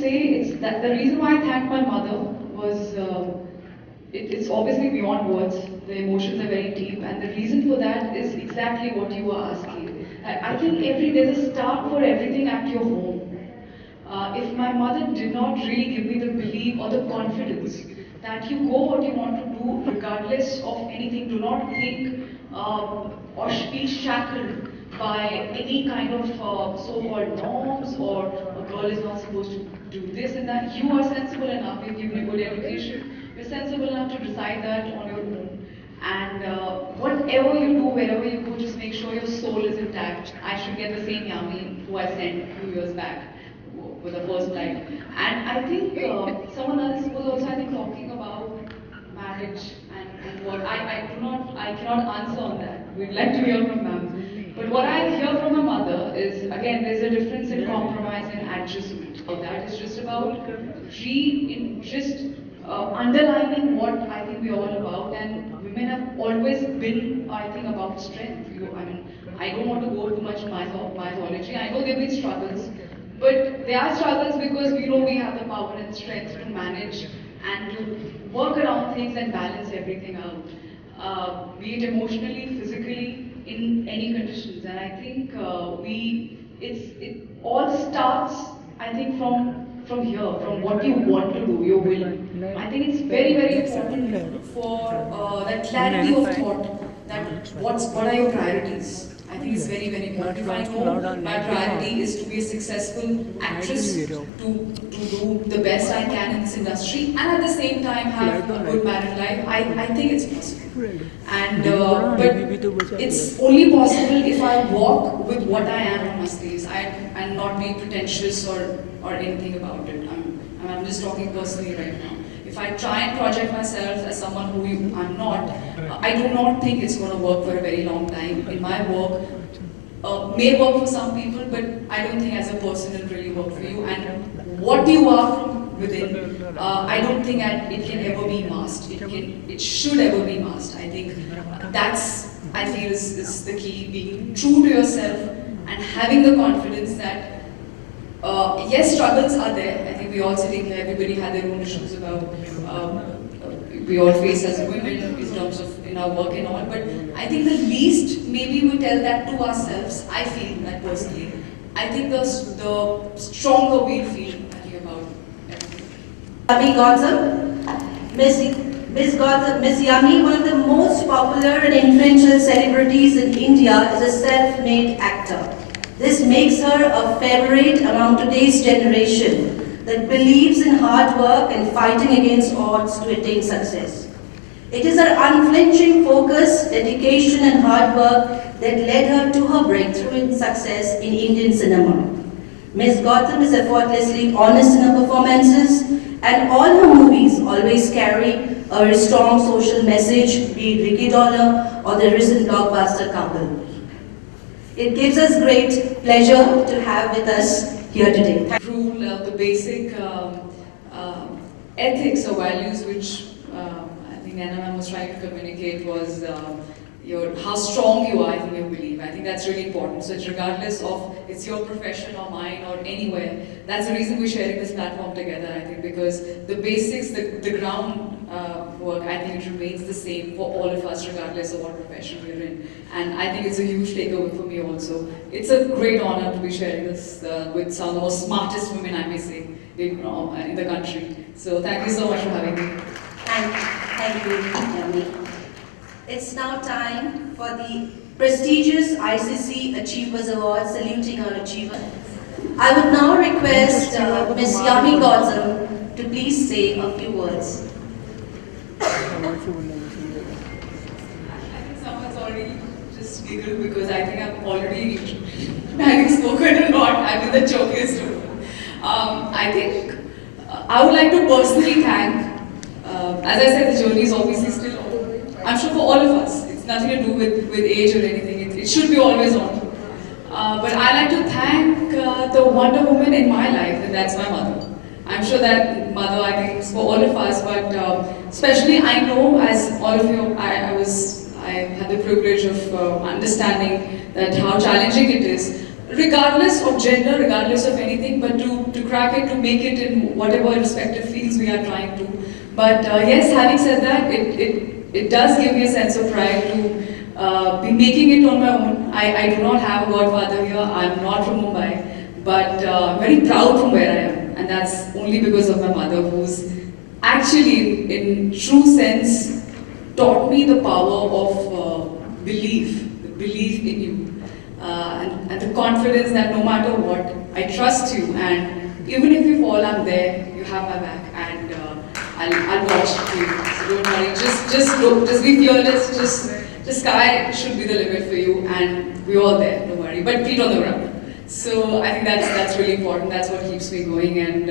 say is that the reason why I thank my mother was it's obviously beyond words. The emotions are very deep, and the reason for that is exactly what you were asking. I think there's a start for everything at your home. If my mother did not really give me the belief or the confidence that you go what you want to do regardless of anything, do not think or be shackled by any kind of so-called norms or a girl is not supposed to do this and that. You are sensible enough, you've given a good education, you're sensible enough to decide that on your own. And whatever you do, wherever you go, just make sure your soul is intact. I should get the same Yami who I sent a few years back with the first flight. And I think someone else was also, I think, talking about marriage and what I cannot answer on that. We'd like to hear from ma'am. But what I hear from my mother is, again, there's a difference in compromise and adjustment. So that is just about underlining what I think we're all about. And women have always been, I think, about strength. I don't want to go too much mythology. I know there have been struggles, but there are struggles because we know we have the power and strength to manage and to work around things and balance everything out, be it emotionally, physically, in any conditions. And I think it all starts, I think, from here, from what you want to do, your will. I think it's very, very important for that clarity of thought. That what are your priorities? I think it's very, very important. If I know my priority is to be a successful actress, to do the best I can in this industry, and at the same time have a good married life, I think it's possible. And but it's only possible if I walk with what I am on my sleeves, and not be pretentious or anything about it. I'm just talking personally right now. If I try and project myself as someone who I'm not, I do not think it's going to work for a very long time. In my work, may work for some people, but I don't think as a person it'll really work for you. And what you are from within, I don't think it can ever be masked. It should ever be masked. I think that's, I feel, is the key. Being true to yourself and having the confidence that yes, struggles are there. I think we all sitting here, everybody had their own issues about we all face as women in terms of in our work and all. But I think the least maybe we tell that to ourselves. I feel that personally. I think the stronger we feel about everything. Yami Gautam, Miss Yami, one of the most popular and influential celebrities in India, is a self-made actor. This makes her a favorite among today's generation that believes in hard work and fighting against odds to attain success. It is her unflinching focus, dedication and hard work that led her to her breakthrough in success in Indian cinema. Ms. Gautam is effortlessly honest in her performances, and all her movies always carry a very strong social message, be it Ricky Dollar or the recent blockbuster Couple. It gives us great pleasure to have with us here today. Rule the basic ethics or values which I think Anna was trying to communicate was how strong you are in your belief. I think that's really important. So it's regardless of it's your profession or mine or anywhere. That's the reason we're sharing this platform together. I think because the basics, the ground work, I think it remains the same for all of us, regardless of what profession we're in. And I think it's a huge takeaway for me also. It's a great honor to be sharing this with some of the most smartest women, I may say, in the country. So thank you so much for having me. Thank you, Yami. It's now time for the prestigious ICC Achievers Award, saluting our achievers. I would now request Ms. Yami Gautam to please say a few words. I think someone's already just giggled because I think I've already having spoken a lot. I'm in the jokiest room. I think I would like to personally thank, as I said, the journey is obviously still on. I'm sure for all of us, it's nothing to do with age or anything. It should be always on. But I like to thank the Wonder Woman in my life, and that's my mother. I'm sure that mother, I think, is for all of us, but especially I know, as all of you, I had the privilege of understanding that how challenging it is. regardless of gender, regardless of anything, but to crack it, to make it in whatever respective fields we are trying to. But yes, having said that, it does give me a sense of pride to be making it on my own. I do not have a godfather here. I'm not from Mumbai, but I'm very proud from where I am, and that's only because of my mother, who's actually, in true sense, taught me the power of belief in you. And the confidence that no matter what, I trust you, and even if you fall, I'm there. You have my back, and I'll watch for you. So don't worry. Just look. Just be fearless. The sky should be the limit for you, and we're all there. Don't worry. But feet on the ground. So I think that's really important. That's what keeps me going, and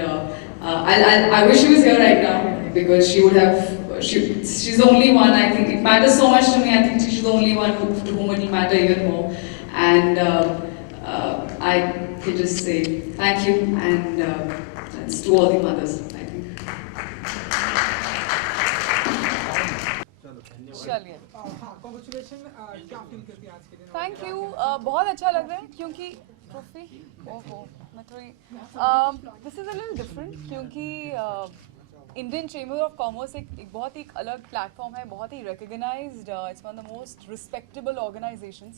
I wish she was here right now because she would have. She's the only one. I think it matters so much to me. I think she's the only one to whom it will matter even more. And I can just say thank you, and that's to all the mothers, I think. चलिए thank you बहुत अच्छा लग रहा है क्योंकि trophy ओहो मैं थोड़ी this is a little different क्योंकि इंडियन चेंबर ऑफ कॉमर्स एक बहुत ही अलग प्लेटफॉर्म है, बहुत ही recognised, it's one of the most respectable organisations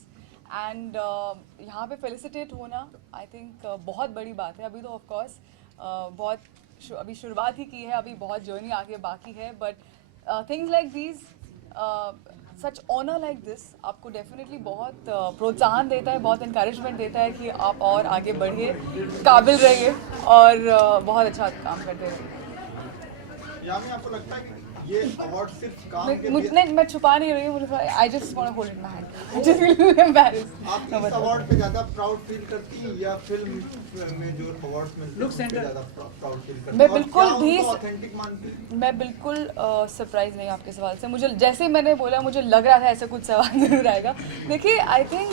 and यहाँ पे फेलिसिटेट होना आई थिंक बहुत बड़ी बात है. अभी तो ऑफकोर्स अभी शुरुआत ही की है, अभी बहुत जर्नी आगे बाकी है, but things like these such honour like this आपको डेफिनेटली बहुत प्रोत्साहन देता है, बहुत इंकरेजमेंट देता है कि आप और आगे बढ़िए, काबिल रहिए और बहुत अच्छा काम करते रहिए. यामी, आपको लगता है कि ये अवार्ड सिर्फ काम के लिए मैं छुपा नहीं रही हूँ, I just want to hold it my hand, I just feel embarrassed. आप इस अवार्ड पे ज्यादा प्राउड फील करती हैं या फिल्म में जो अवार्ड्स मिलते हैं उसमें ज्यादा प्राउड फील करती हैं? मैं बिल्कुल भी ऑथेंटिक मानती हैं? मैं बिल्कुल सरप्राइज नहीं आपके सवाल से. मुझे जैसे ही मैंने बोला मुझे लग रहा था ऐसा कुछ सवाल जरूर आएगा. देखिए आई थिंक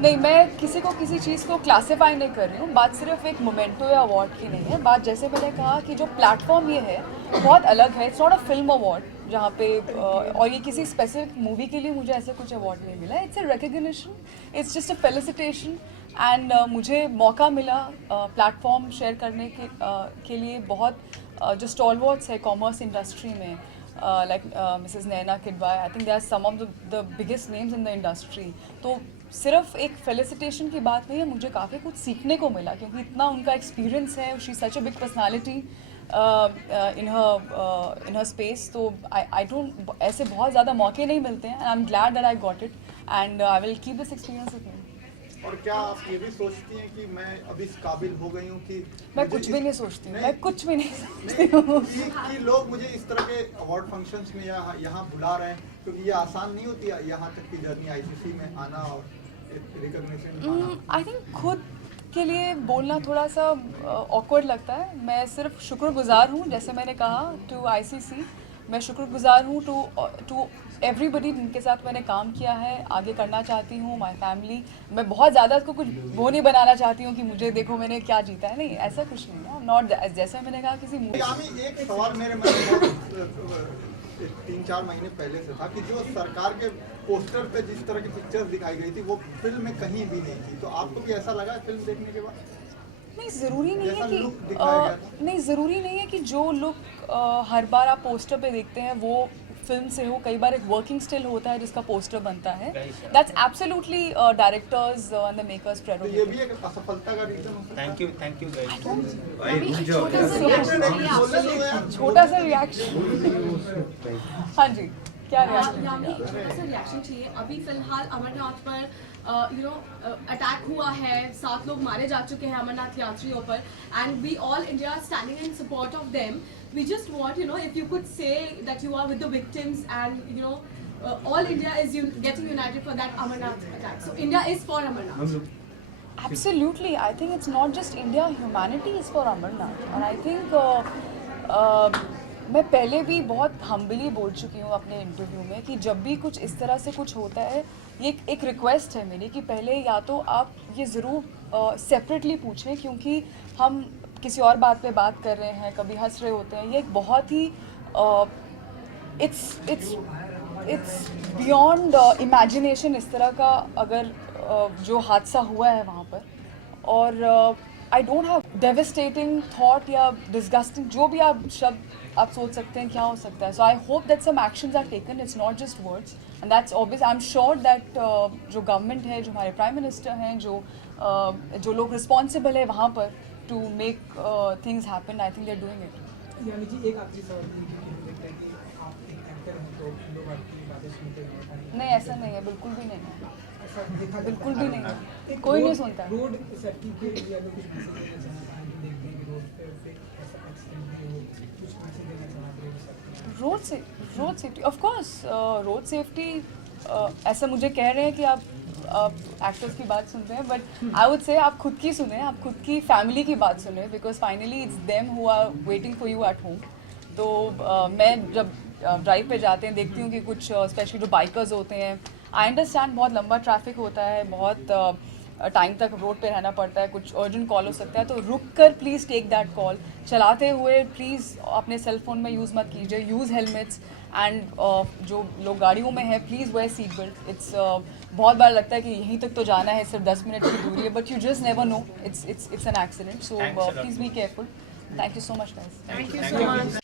नहीं, मैं किसी को किसी चीज़ को क्लासीफाई नहीं कर रही हूँ. बात सिर्फ एक मोमेंटो या अवार्ड की नहीं है. बात जैसे मैंने कहा कि जो प्लेटफॉर्म ये है बहुत अलग है. It's not a film award जहाँ पे और ये किसी स्पेसिफिक मूवी के लिए मुझे ऐसा कुछ अवार्ड नहीं मिला. It's a recognition, it's just a felicitation and मुझे मौका मिला प्लेटफॉर्म शेयर करने के लिए. बहुत जो स्टॉलवर्ड्स है कॉमर्स इंडस्ट्री में like Mrs. Naina Kidwai, I think they are some of the biggest names in the industry. तो सिर्फ एक फेलिसिटेशन की बात नहीं है, मुझे काफ़ी कुछ सीखने को मिला क्योंकि इतना उनका एक्सपीरियंस है. She such a big personality in her space. तो I don't ऐसे बहुत ज़्यादा मौके नहीं मिलते हैं. I am glad that I got it and I will keep this experience with me. और क्या आप ये भी सोचती हैं कि मैं अभी इस काबिल हो गई हूँ कि मैं कुछ भी नहीं सोचती हूँ, मैं कुछ भी नहीं सोचती हूँ कि लोग मुझे इस तरह के अवार्ड फंक्शंस में यहाँ बुला रहे हैं, क्योंकि ये आसान नहीं होती है यहाँ तक की जर्नी आईसीसी में आना और रिकॉग्निशन पाना. आई थिंक खुद के लिए बोलना थोड़ा सा ऑकवर्ड लगता है. मैं सिर्फ शुक्रगुजार हूँ, जैसे मैंने कहा, टू आईसीसी. मैं शुक्रगुजार हूँ टू एवरीबडी जिनके साथ मैंने काम किया है, आगे करना चाहती हूँ. माय फैमिली, मैं बहुत ज़्यादा इसको कुछ वो नहीं बनाना चाहती हूँ कि मुझे देखो मैंने क्या जीता है. नहीं, ऐसा कुछ नहीं है. नॉट जैसे मैंने कहा किसी मूवी. एक सवाल मेरे मन में 3-4 महीने पहले से था कि जो सरकार के पोस्टर पे जिस तरह की पिक्चर्स दिखाई गई थी वो फिल्म में कहीं भी नहीं थी. तो आपको भी ऐसा लगा फिल्म देखने के बाद? नहीं, ज़रूरी नहीं है कि नहीं, ज़रूरी नहीं है कि जो लुक हर बार आप पोस्टर पे देखते हैं वो फिल्म से हो. कई बार एक वर्किंग स्टिल होता है जिसका पोस्टर बनता है. That's absolutely directors and the makers prerogative. ये भी एक असफलता का रीजन हो सकता है. थैंक यू छोटा सा रिएक्शन. हाँ जी, क्या रिएक्शन चाहिए. अभी फिलहाल अमरनाथ पर अटैक हुआ है, 7 लोग मारे जा चुके हैं अमरनाथ यात्रियों पर, and we all India standing in support of them. We just want, if you could say that you are with the victims and, all India is getting united for that Amarnath attack. So India is for Amarnath. Absolutely. I think it's not just India, humanity is for Amarnath. And I think मैं पहले भी बहुत humbly बोल चुकी हूँ अपने interview में कि जब भी कुछ इस तरह से कुछ होता है, ये एक रिक्वेस्ट है मेरी कि पहले या तो आप ये ज़रूर सेपरेटली पूछें, क्योंकि हम किसी और बात पे बात कर रहे हैं, कभी हंस रहे होते हैं. ये एक बहुत ही इट्स बियॉन्ड इमेजिनेशन. इस तरह का अगर जो हादसा हुआ है वहाँ पर, और I don't have devastating thought या डिस्गस्टिंग जो भी आप शब्द आप सोच सकते हैं क्या हो सकता है. So I hope that some actions are taken. It's not just words and that's obvious. I am sure that जो गवर्नमेंट है, जो हमारे प्राइम मिनिस्टर हैं, जो लोग रिस्पॉन्सिबल है वहाँ पर to make things happen, I think they are doing it. Yami ji, एक आखिरी सवाल ये कि मुझे लगता है कि आप एक एक्टर हैं तो लोग आपकी बातें सुनते हैं. नहीं, ऐसा नहीं है, बिल्कुल भी नहीं है, ऐसा देखा बिल्कुल भी नहीं है, एक कोई रोड- नहीं सुनता. रोड सेफ्टी के लिए अगर कुछ मैसेज देना चाहता है, देखते हैं कि रोड पे ऐसा एक्सीडेंट भी हो, कुछ मैसेज देना चाहते हैं road safety of course. Road safety ऐसा मुझे कह रहे हैं कि आप एक्टर्स की बात सुनते हैं, बट आई वुड से आप खुद की सुने, आप खुद की फैमिली की बात सुने, because finally it's them who are waiting for you at home. तो मैं जब ड्राइव पे जाते हैं देखती हूँ कि कुछ स्पेशली जो बाइकर्स होते हैं, आई अंडरस्टैंड बहुत लंबा ट्रैफिक होता है, बहुत टाइम तक रोड पे रहना पड़ता है, कुछ अर्जेंट कॉल हो सकता है, तो रुक कर प्लीज़ टेक दैट कॉल. चलाते हुए प्लीज़ अपने सेल फोन में यूज़ मत कीजिए. यूज़ हेलमेट्स एंड जो लोग गाड़ियों में है please where seat belt. It's बहुत बार लगता है कि यहीं तक तो जाना है, सिर्फ 10 मिनट की दूरी है, but you just never know, it's an accident. So please be careful. Thank you so much guys. Thank you so much.